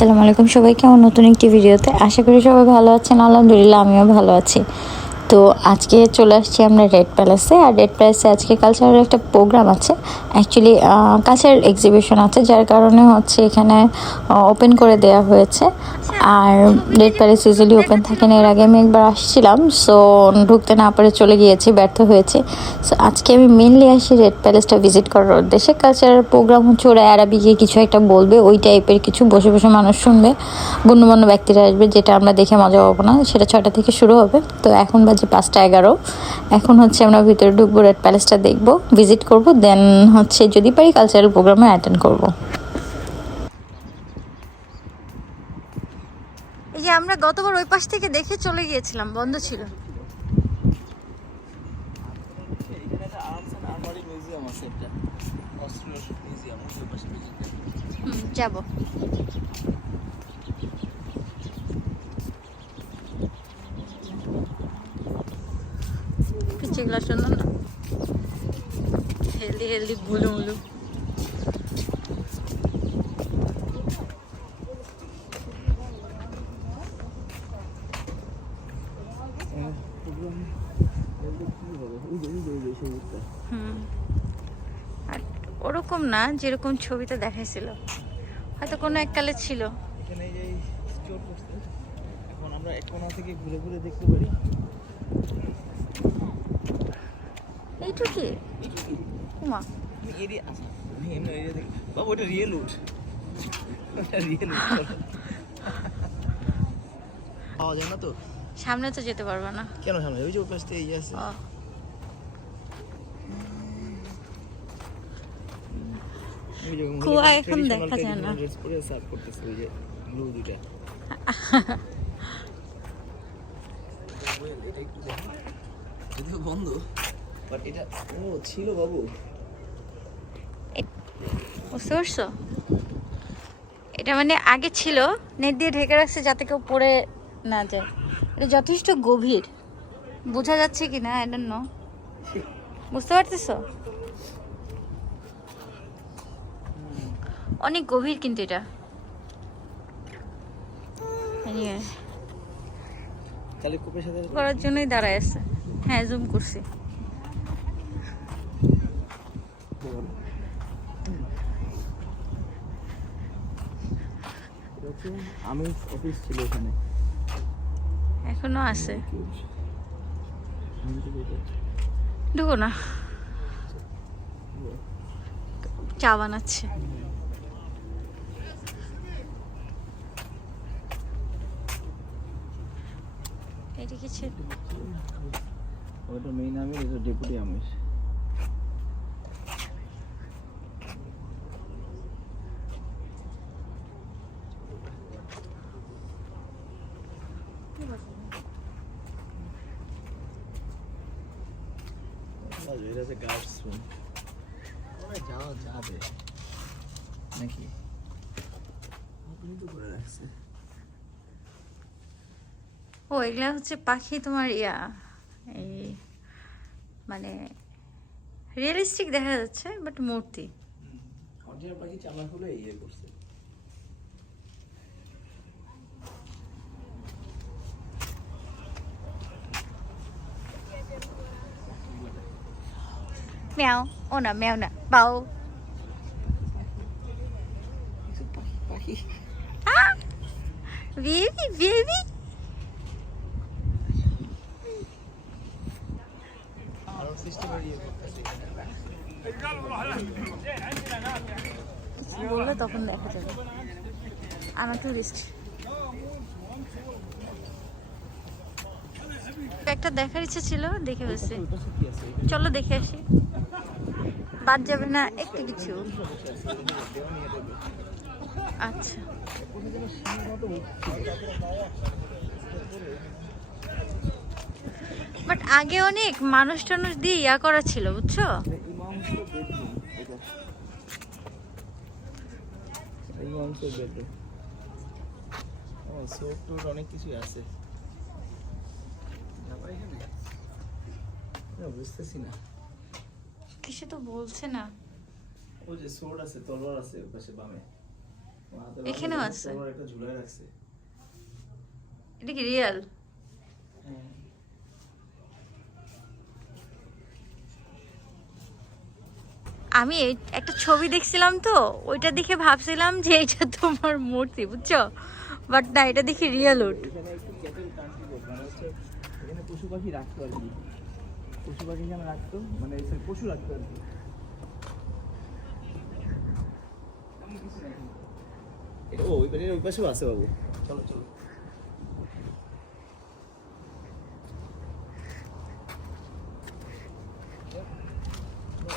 আসসালামু আলাইকুম সবাইকে আমার নতুন একটি ভিডিওতে। আশা করি সবাই ভালো আছেন। আলহামদুলিল্লাহ আমিও ভালো আছি। তো আজকে চলে আসছি আমরা রেড প্যালেসে। আর রেড প্যালেসে আজকে কালচারাল একটা প্রোগ্রাম আছে, অ্যাকচুয়ালি কালচারাল এক্সিবিশন আছে, যার কারণে হচ্ছে এখানে ওপেন করে দেওয়া হয়েছে। আর রেড প্যালেস ইজিলি ওপেন থাকে না। এর আগে আমি একবার আসছিলাম, সো ঢুকতে না পারে চলে গিয়েছি, ব্যর্থ হয়েছে। সো আজকে আমি মেনলি আসি রেড প্যালেসটা ভিজিট করার উদ্দেশ্যে। কালচারাল প্রোগ্রাম হচ্ছে ওরা অ্যারাবিকে কিছু একটা বলবে, ওই টাইপের কিছু, বসে বসে মানুষ শুনবে, গণ্যমান্য ব্যক্তিরা আসবে, যেটা আমরা দেখে মজা পাবো না। সেটা 6টা থেকে শুরু হবে। তো এখন বাজে 5টা 11। এখন হচ্ছে আমরা ভিতরে ঢুকবো, রেড প্যালেসটা দেখবো, ভিজিট করব, দেন হচ্ছে যদি পারি কালচারাল প্রোগ্রামে অ্যাটেন্ড করব। এই যে আমরা গতবার ওই পাশ থেকে দেখে চলে গিয়েছিলাম, বন্ধ ছিল। যাব। পিচ্ছিগুলো সুন্দর না, হেলদি হেলদি গুলু মুলু। আর ওরকম না যেরকম ছবিতে দেখাইছিল, হয়তো কোনো এককালে ছিল। এখানে এই স্টোর করছে, এখন আমরা এক কোণা থেকে ঘুরে ঘুরে দেখতে পারি। এইটু কি কুমা আমি এরিয়া আচ্ছা আমি এমনি এরিয়া দেখি বাবা, ওটা রিয়েল উড, ওটা রিয়েল উড পাওয়া যায় না তো। সামনে তো যেতে পারবে না। কেন সামনে? ওই যে ওই পাশে এই আছে। কুয়া এখন দেখা যায় না। ড্রেস পরে সার্ভ করতেছে ওই যে ব্লু দুইটা। এটা একটু দেখো, যদিও বন্ধ, বাট এটা ও ছিল বাবু। বুঝতে পারছো? এটা মানে আগে ছিল, নেট দিয়ে ঢেকে রাখছে যাতে কেউ পড়ে না যায়। এটা যথেষ্ট গভীর, বোঝা যাচ্ছে কি না আই ডোন্ট নো। বুঝতে পারতেছো? অনেক গভীর কিন্তু এটা। টেলিস্কোপের সাথে করার জন্যই দাঁড়ায় আছে। হ্যাঁ, জুম করছি। আমি অফিস ছিল এখানে, এখনো আছে। ঢুকো না, চা বানাচ্ছে। এটা কিছু ওটা মেইন আমির, এটা ডেপুটি আমির। এটা হচ্ছে গার্ডস রুম। ওরা যাওয়া যাবে নাকি? আপনি তো করে রাখছে। ও এগুলা হচ্ছে পাখি, তোমার ইয়া, এই মানে রিয়েলিস্টিক দেখা যাচ্ছে, বাট মূর্তি। অরিজিনাল পাখি চামড়া খুলে ইয়ে করছে। ম্যাও, ও না ম্যাও না, বাও। পাখি বেবি বেবি। আরো সিস্টেমের ইয়ে করতেছে। বললে তখন দেখা যাবে। আমার টুরিস্ট একটা দেখার ইচ্ছে ছিল, দেখে ফেলছি। চলো দেখে আসি, বাদ যাবে না একটু কিছু। আচ্ছা, বাট আগে অনেক মানুষ টানুষ দিয়ে ইয়া করা ছিল, বুঝছো? অনেক কিছুই আছে, বুঝতেছি না কিছু তো বলছে না। ওই যে সোর্ড আছে, তলোয়ার আছে ওই পাশে বামে। এখানেও আছে। একটা ঝুলায় রাখছে। এটা কি রিয়েল? আমি একটা ছবি দেখছিলাম তো, ওইটা দেখে ভাবছিলাম যে এটা তোমার মূর্তি, বুঝছো? বাট না, এটা দেখি রিয়েল উড। এখানে একটু ক্যাটেল কান্ট্রি বোর্ড, মানে হচ্ছে এখানে পশু পাখি রাখতো আর কি, পশু পাখি এখানে রাখতো, মানে পশু রাখতো আর কি। ও ওই বাড়ির ওই পাশেও আছে বাবু, চলো চলো।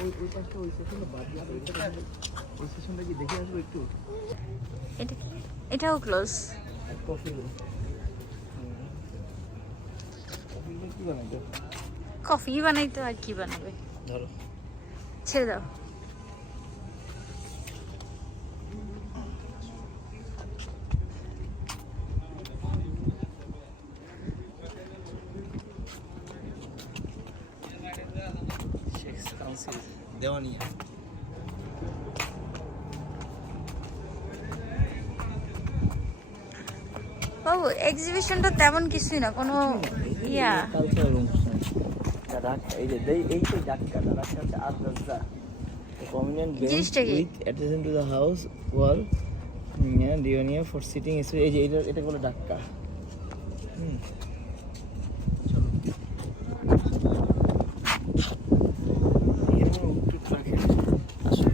ওই পাশটা ওই সেকশনটা বাদ দিয়ে ওই সেকশনটা কি দেখে আসবো একটু? এটা এটাও ক্লোজ। কফি কি বানাইতো? কফি বানাইতো, আর কি বানাবে? ধরো ছেড়ে দাও। শেখস কাউন্সিল দেওয়ানিয়া। বাবু এক্সিবিশনটা তেমন কিছুই না, কোনো ইয়া। কালচারাল অনুষ্ঠান। এই যে এই তো ডাক্তার হচ্ছে আদরাজা, prominent bench জিনিসটা কি? with adjacent to the house wall, Dionia for sitting space। এই যে এটা বলে ডাক্কা। চলো এখানে উঠতে রাখে। আসো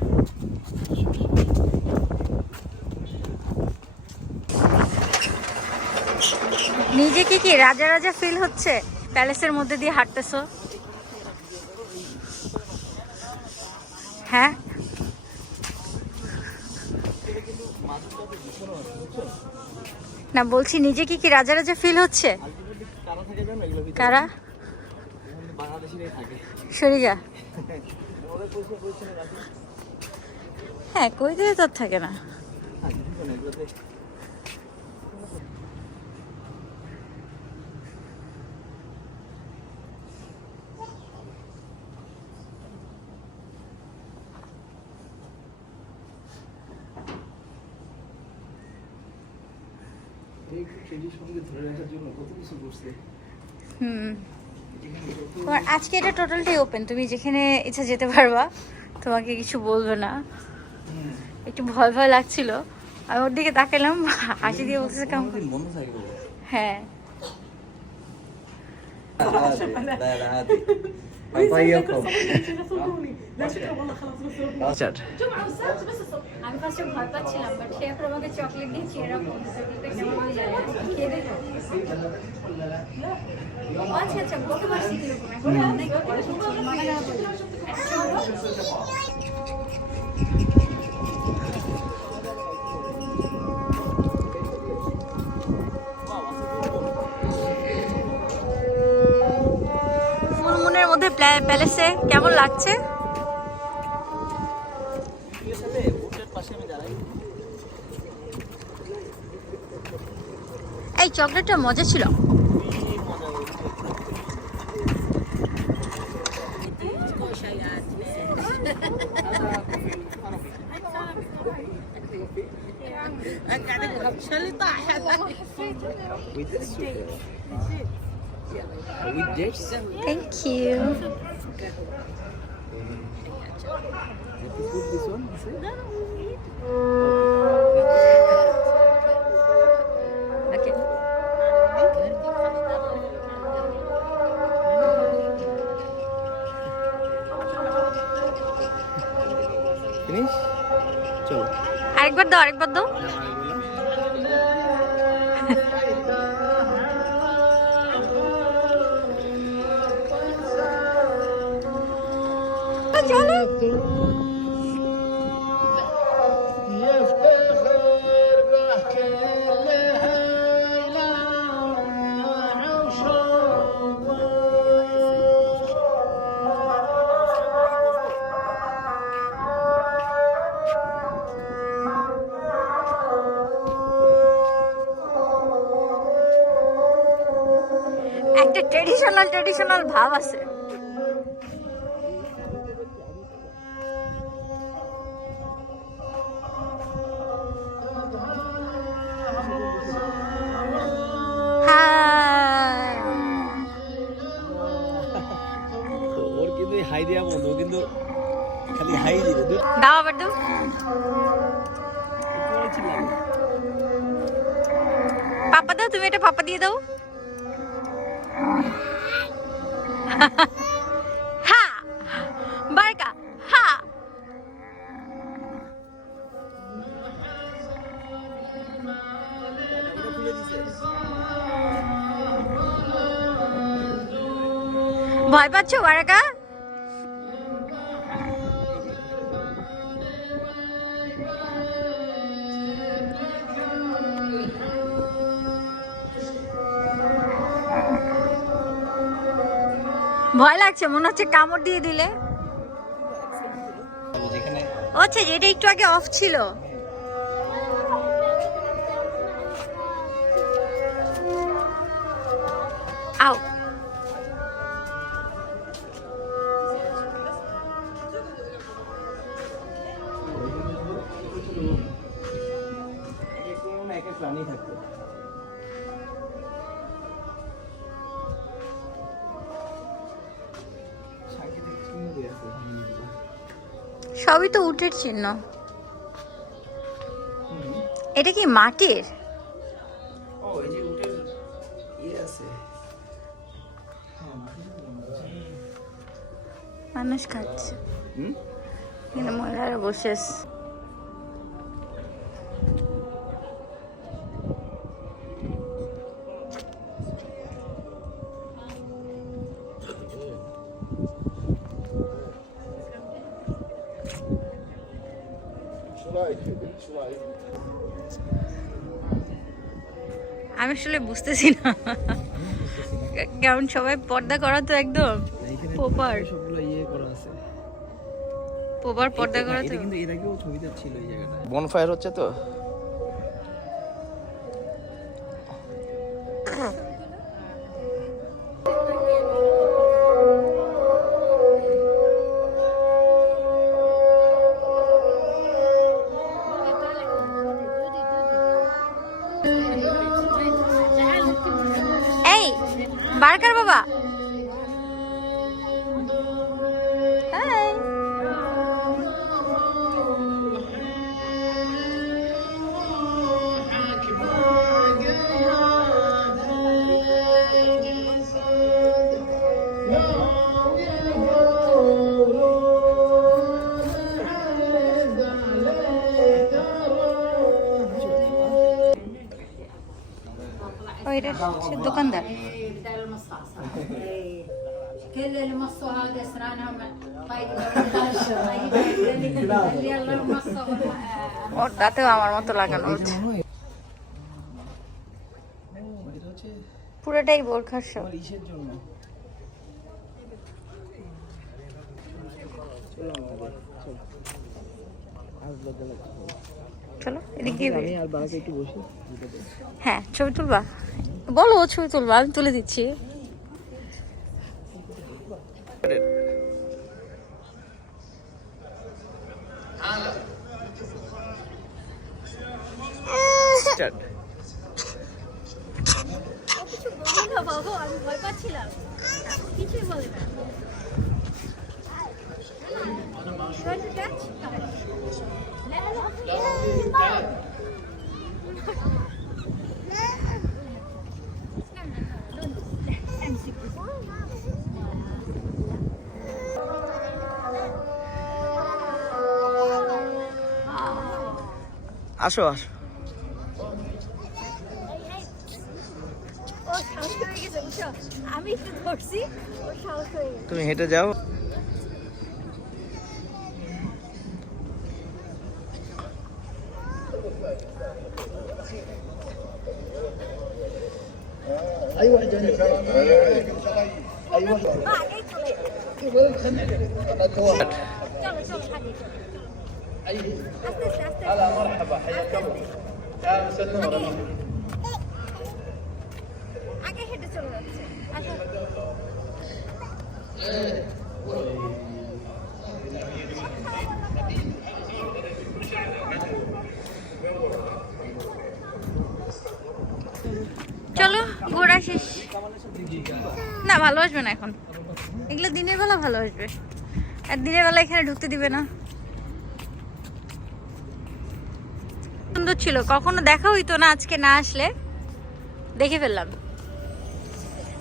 নিজেকে কি রাজা রাজা ফিল হচ্ছে প্যালেসের মধ্যে দিয়ে হাঁটতেছো? হ্যাঁ, না বলছি নিজেকে কি রাজা রাজা ফিল হচ্ছে? কারা থাকে জানো এগুলো ভিতরে? কারা? এখানে বাংলাদেশিরাই থাকে। সরিয়া। ওদের পরিচয় রাখি। হ্যাঁ, কই দিলে তোর থাকে না। হ্যাঁ কিছু না এগুলোতে। এই ট্রেডিশনকে ধরে রাখার জন্য কত কিছু করছে। তোমার আজকে এটা টোটালটাই ওপেন, তুমি যেখানে ইচ্ছা যেতে পারবা, তোমাকে কিছু বলবে না। একটু ভয় ভয় লাগছিল, আমি ওর দিকে তাকালাম, হাসি দিয়ে বলতেছে কেমন। বন্ধ থাকবে। হ্যাঁ, আমি ফার্স্টে ভয় পাচ্ছিলাম, বাট সে এখন আমাকে চকলেট দিয়েছে, এরকম চকলেটটা কেমন হয় জানি না, খেয়ে দেখো। আচ্ছা আচ্ছা, বুঝতে পারছি কিরকম এখন। অনেক মাথা খারাপ হয়ে যাচ্ছে। ফুলমুনের মধ্যে প্যালেসে কেমন লাগছে? এই চকলেটটা মজা ছিল। Thank you. Okay. ফিনিশ। চলো আরেকবার দাও, আরেকবার দাও। চলো। একটা ট্রেডিশনাল ভাব আছে। দাও। পাপা দাও, তুমি এটা পাপা দিয়ে দাও। হা বারকা হা। ভয় পাচ্ছ বারাকা? ভয় লাগছে, মনে হচ্ছে কামড় দিয়ে দিলে। আচ্ছা, যেটা একটু আগে অফ ছিল। আও প্রাণী থাকতো। সবই তো উটের চিহ্ন। এটা কি মাটির? ও এই যে উটের আছে। মানুষ খাচ্ছে, কিন্তু মহিলারা বসে আছে। আমি আসলে বুঝতেছি না, কারণ সবাই পর্দা করা তো একদম প্রপার। সবগুলো ইয়ে করা আছে, প্রপার পর্দা করা তো। কিন্তু এর আগেও ছবিতে ছিল এই জায়গাটা। বনফায়ার হচ্ছে তো। এই বারকার বাবা, হাই। ওইটা হচ্ছে দোকানদার। كل المصة هذا سرانها اللي الله المصة ওর দাঁতেও আমার মতো লাগানো উচিত। পুরোটাই বোরখার সব। ইসের জন্য চলো এদিকে গিয়ে আমি আর বাবাকে একটু বসি। হ্যাঁ, ছবি তুলবা? বলো ছবি তুলবা, আমি তুলে দিচ্ছি। আমি ভয় পাচ্ছিলাম, কিছুই বলে না। আসো আসো। আমি একটু ধরছি, ওর সাহস হয়ে গেছে। তুমি হেঁটে যাও। আগে হেঁটে চলে যাচ্ছে। চলো ঘোরা শেষ। না ভালোবাসবে না এখন, এগুলো দিনের বেলা ভালোবাসবে, আর দিনের বেলা এখানে ঢুকতে দিবে না। সুন্দর ছিল, কখনো দেখা হইতো না, আজকে না আসলে দেখে ফেললাম।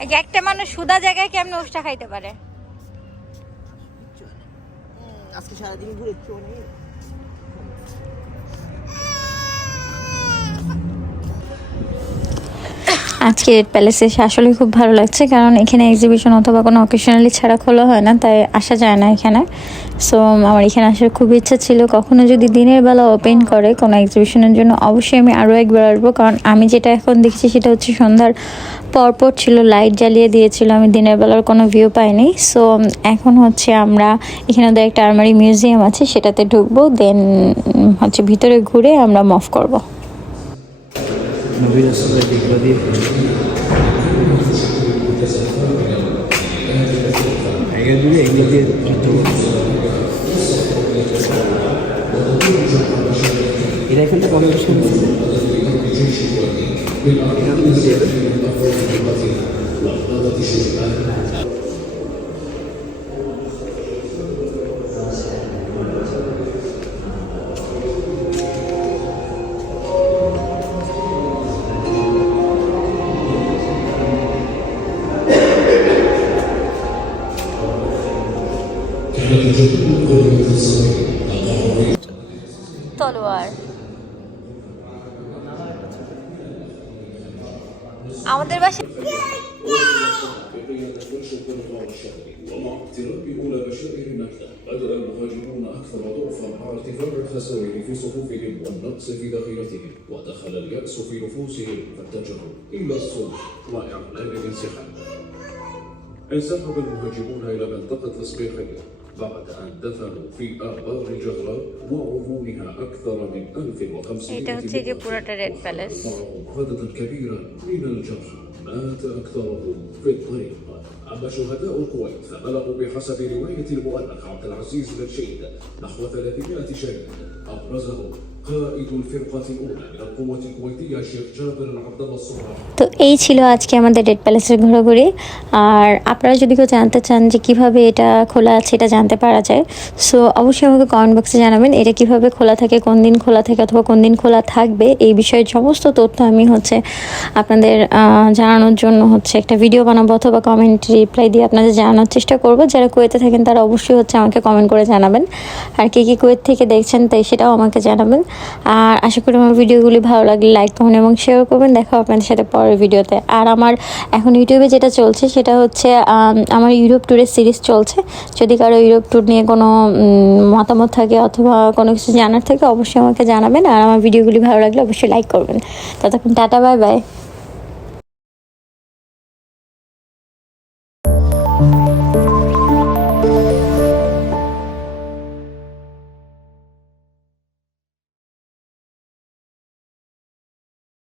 এই যে একটা মানুষ সুদা জায়গায় কেমন উষ্টা খাইতে পারে। আজকে সারাদিন ঘুরে চলে আজকে রেড প্যালেসে এসে আসলে খুব ভালো লাগছে, কারণ এখানে এক্সিবিশন অথবা কোনো অকেশনালি ছাড়া খোলা হয় না, তাই আসা যায় না এখানে। সো আমার এখানে আসার খুব ইচ্ছা ছিল, কখনো যদি দিনের বেলা ওপেন করে কোনো এক্সিবিশনের জন্য অবশ্যই আমি আরও একবার আসবো। কারণ আমি যেটা এখন দেখছি সেটা হচ্ছে সন্ধ্যার পরপর ছিল, লাইট জ্বালিয়ে দিয়েছিল, আমি দিনের বেলার কোনো ভিউ পাইনি। সো এখন হচ্ছে আমরা এখানে ওদের একটা আর্মারি মিউজিয়াম আছে, সেটাতে ঢুকবো, দেন হচ্ছে ভিতরে ঘুরে আমরা মুভ করবো। নবী রাসূলের দিকরা দিয়ে এগুলো দিয়ে যুদ্ধ এরা এখানটা কবে বসে তলোয়ার। আমাদের বাসায় ومع اقتراب أولى بشائر النكلة بدأ المهاجرون أكثر ضعفا مع ارتفاع الخسائر في صفوفهم والنقص في ذخيرتهم، ودخل اليأس في نفوسهم فاتجهوا إلى الصلح وإعلان الانسحاب. انسحب المهاجرون إلى منطقة الصبيحية بعد أن دفنوا في آبار جهراء وعمومها أكثر من 1500 এটা হচ্ছে যে পুরোটা রেড প্যালেস। معهم عددا كبيرا من الجرحى مات أكثرهم في الطريق. أما شهداء الكويت فبلغوا بحسب رواية المؤرخ عبد العزيز بن شيد نحو 300 شهيد، أبرزهم قائد الفرقة الأولى من القوة الكويتية الشيخ جابر عبد الله الصباح। তো এই ছিল আজকে আমাদের রেড প্যালেসের ঘোরাঘুরি। আর আপনারা যদি কেউ জানতে চান যে কিভাবে এটা খোলা আছে, এটা জানতে পারা যায়, সো অবশ্যই আমাকে কমেন্ট বক্সে জানাবেন এটা কিভাবে খোলা থাকে, কোন দিন খোলা থাকে অথবা কোন দিন খোলা থাকবে, এই বিষয়ে সমস্ত তথ্য আমি হচ্ছে আপনাদের জানানোর জন্য হচ্ছে একটা ভিডিও বানাবো অথবা কমেন্ট রিপ্লাই দিয়ে আপনাদের জানানোর চেষ্টা করব। যারা কুয়েতে থাকেন তারা অবশ্যই হচ্ছে আমাকে কমেন্ট করে জানাবেন, আর কে কি কুয়েত থেকে দেখছেন তাই সেটাও আমাকে জানাবেন। আর আশা করি আমার ভিডিওগুলি ভালো লাগলে লাইক করুন এবং শেয়ার করবেন। দেখা হবে আপনাদের সাথে পরের ভিডিওতে। আর আমার এখন ইউটিউবে যেটা চলছে সেটা হচ্ছে আমার ইউরোপ ট্যুরের সিরিজ চলছে। যদি কারো ইউরোপ ট্যুর নিয়ে কোনো মতামত থাকে অথবা কোনো কিছু জানার থাকে অবশ্যই আমাকে জানাবেন। আর আমার ভিডিওগুলি ভালো লাগলে অবশ্যই লাইক করবেন। ততক্ষণ টাটা, বাই বাই।